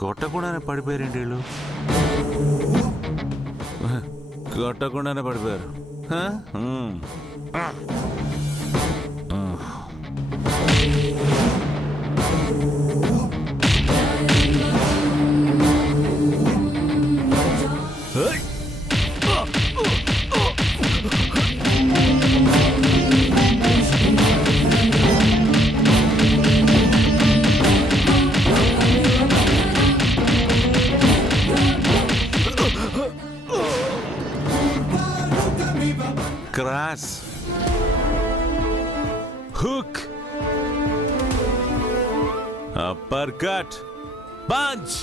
కొట్టకుండానే పడిపోయారేంటి వీళ్ళు? కొట్టకుండానే పడిపోయారు. Cross, hook, uppercut, punch.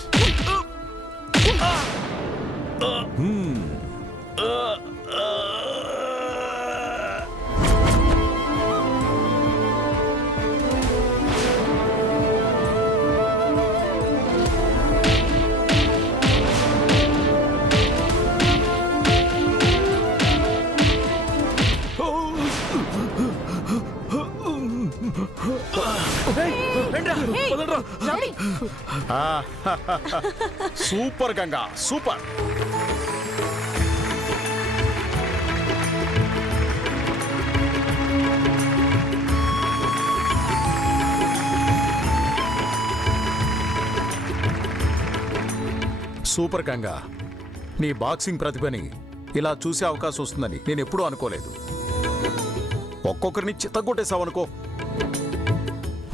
Super Ganga, super. Super Ganga, నీ బాక్సింగ్ ప్రతిభని ఇలా చూసే అవకాశం వస్తుందని నేను ఎప్పుడూ అనుకోలేదు. ఒక్కొక్కరిని చిత్తగొట్టేసావనుకో.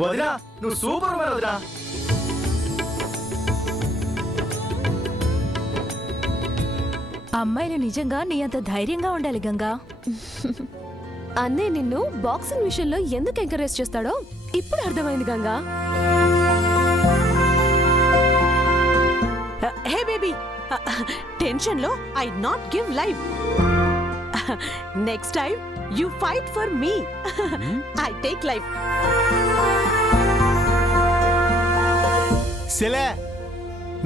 వదినా, నువ్వు సూపర్ వదినా. అమ్మాయిలు నిజంగా నీ అంత ధైర్యంగా ఉండాలి గంగా. అన్నయ్య నిన్ను బాక్సింగ్ విషయంలో ఎందుకు ఎంకరేజ్ చేస్తాడో ఇప్పుడు అర్థమైంది గంగా. హే బేబీ, టెన్షన్ లో I not give life. Next time you fight for me, I take life. సెలే,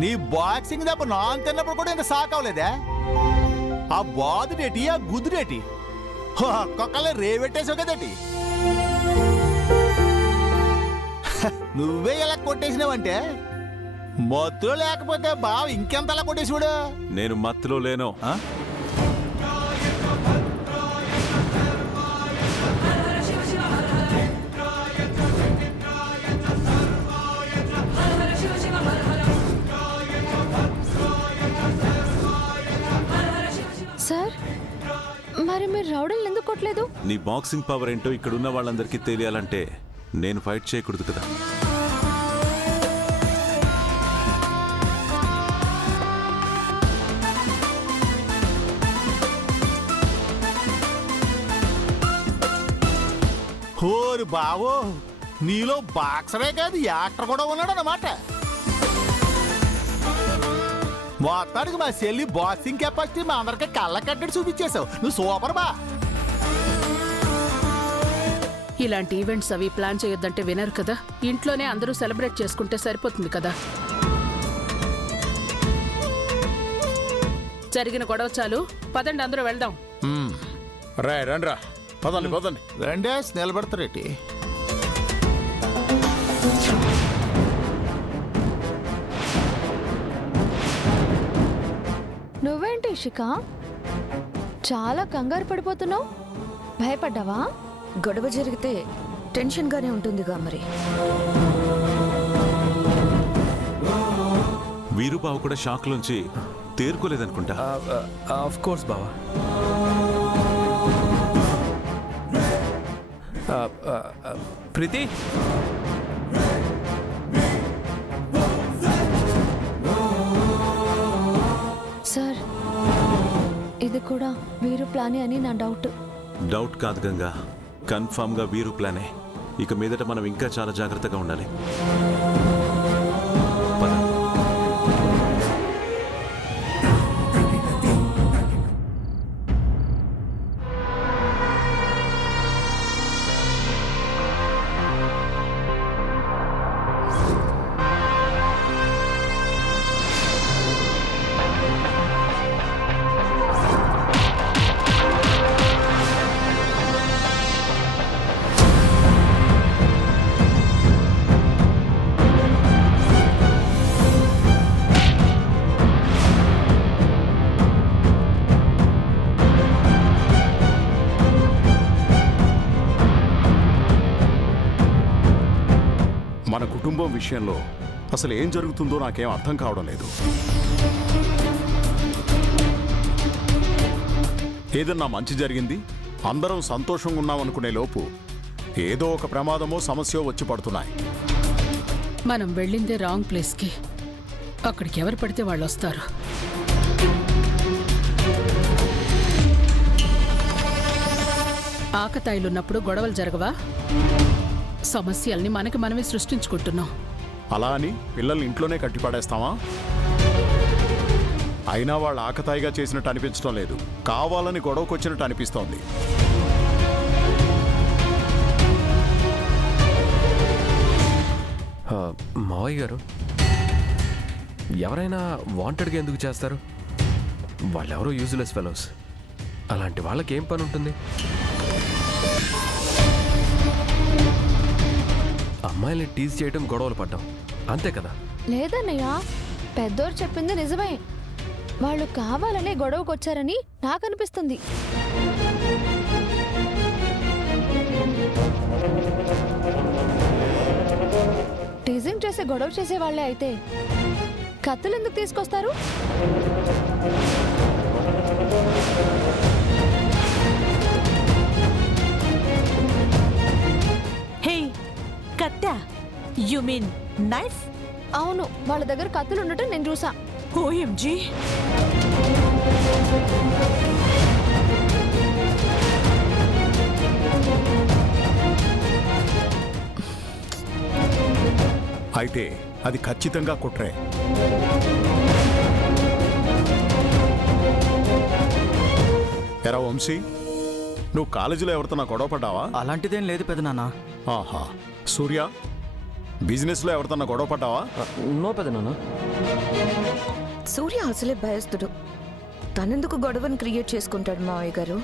నీ బాక్సింగ్ దెబ్బ నాన్ తిన్నప్పుడు కూడా ఇంత సాకవలేదే. ఆ బాదుడేటి, ఆ గుద్దుడేటి, ఒక్కొక్కళ్ళ రేవెట్టేసావు కదేటి. నువ్వే ఇలా కొట్టేసినావంటే మత్తులో లేకపోతే బావ ఇంకెంతలా కొట్టేసివాడు. నేను మత్తులో లేను. సార్, మరి మీరు రౌడీలు ఎందుకు కొట్టలేదు? నీ బాక్సింగ్ పవర్ ఏంటో ఇక్కడ ఉన్న వాళ్ళందరికీ తెలియాలంటే నేను ఫైట్ చేయకూడదు కదా. ఓరి బావో, నీలో బాక్సరే కాదు యాక్టర్ కూడా ఉన్నాడు అన్నమాట. మొత్తానికి మా చెల్లి బాక్సింగ్ కెపాసిటీ మా అందరికీ కళ్ళ కట్టడి చూపించేశావు. నువ్వు సూపర్ బా. ఇలాంటి ఈవెంట్స్ అవి ప్లాన్ చేయొద్దంటే వినరు కదా. ఇంట్లోనే అందరూ సెలబ్రేట్ చేసుకుంటే సరిపోతుంది కదా. జరిగిన గొడవ చాలు, పదండి అందరూ వెళ్దాం. రా రండ్రా, పదండి పదండి. రెండే నిలబడతారేటి. నువ్వేంటి ఇషిక, చాలా కంగారు పడిపోతున్నావు? భయపడ్డావా? గొడవ జరిగితే టెన్షన్ గానే ఉంటుందిగా మరి. వీరుబాబు కూడా షాక్ లోంచి తేరుకోలేదనుకుంటా. ఆఫ్ కోర్స్ బావా. ప్రీతి, సార్, ఇది కూడా వీరు ప్లానే అని నా డౌట్. డౌట్ కాదు గంగా, కన్ఫర్మ్ గా వీరు ప్లానే. ఇక మీదట మనం ఇంకా చాలా జాగ్రత్తగా ఉండాలి. కుటుంబం విషయంలో అసలు ఏం జరుగుతుందో నాకేం అర్థం కావడం లేదు. ఏదన్నా మంచి జరిగింది, అందరం సంతోషంగా ఉన్నామనుకునే లోపు ఏదో ఒక ప్రమాదమో సమస్యో వచ్చి పడుతున్నాయి. మనం వెళ్ళిందే రాంగ్ ప్లేస్కి. అక్కడికి ఎవరు పడితే వాళ్ళు వస్తారు. ఆకతాయిలున్నప్పుడు గొడవలు జరగవా? సమస్యల్ని మనకి మనమే సృష్టించుకుంటున్నాం. అలా అని పిల్లల్ని ఇంట్లోనే కట్టిపడేస్తామా? అయినా వాళ్ళు ఆకతాయిగా చేసినట్టు అనిపించడం లేదు, కావాలని గొడవకొచ్చినట్టు అనిపిస్తోంది. మావయ్య గారు, ఎవరైనా వాంటెడ్గా ఎందుకు చేస్తారు? వాళ్ళెవరో యూజ్లెస్ ఫెలోస్. అలాంటి వాళ్ళకి ఏం పని ఉంటుంది? అమ్మాయిల్ని టీజ్ చేయడం, గొడవలు పడ్డం, అంతే కదా? లేదన్నయ్య, పెద్దోరు చెప్పింది నిజమే. వాళ్ళు కావాలనే గొడవకొచ్చారని నాకు అనిపిస్తుంది. టీజింగ్ చేసే గొడవ చేసే వాళ్ళే అయితే కత్తులు ఎందుకు తీసుకొస్తారు? హే, కట్టా? You mean knife? అవును, వాళ్ళ దగ్గర కత్తులు ఉండటం నేను చూసా. ఓఎంజీ. అయితే అది ఖచ్చితంగా కుట్రే. ఎరా వంశీ, నువ్వు కాలేజీలో ఎవరితో గొడవ పడ్డావా? అలాంటిదేం లేదు పెదనాన్న. ఆహా. సూర్య, బిజినెస్లో ఎవరితో గొడవ పడ్డావా? నో పెదనాన్న. సూర్య అసలే భయస్తుడు. తనెందుకు గొడవను క్రియేట్ చేసుకుంటాడు మావయ్య గారు?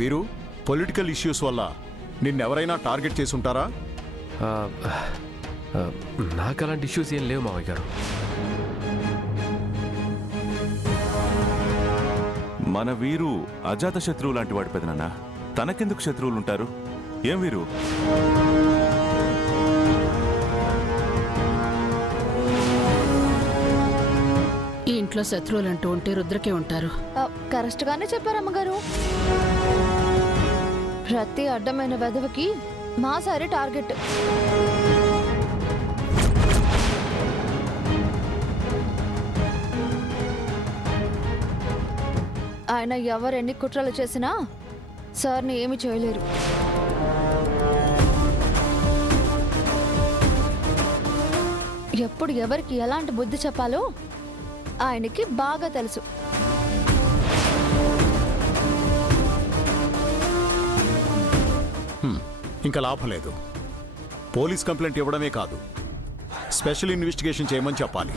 వీరు, పొలిటికల్ ఇష్యూస్ వల్ల నిన్నెవరైనా టార్గెట్ చేసి ఉంటారా? నాకు అలాంటి ఇష్యూస్ ఏం లేవు మావయ్య గారు. మన వీరు అజాత శత్రువు లాంటి వాడు పెదనాన్న. తనకెందుకు శత్రువులు ఉంటారు? ఏం వీరు? ఈ ఇంట్లో శత్రువులంటూ ఉంటే రుద్రకే ఉంటారు. కరెక్ట్ గానే చెప్పారు అమ్మగారు. ప్రతి అడ్డమైన వెధవకి మా సారి టార్గెట్. ఆయన ఎవరెన్ని కుట్రలు చేసినా సార్ని ఏమి చేయలేరు. ఎప్పుడు ఎవరికి ఎలాంటి బుద్ధి చెప్పాలో ఆయనకి బాగా తెలుసు. ఇంకా లాభం లేదు. పోలీస్ కంప్లైంట్ ఇవ్వడమే కాదు, స్పెషల్ ఇన్వెస్టిగేషన్ చేయమని చెప్పాలి.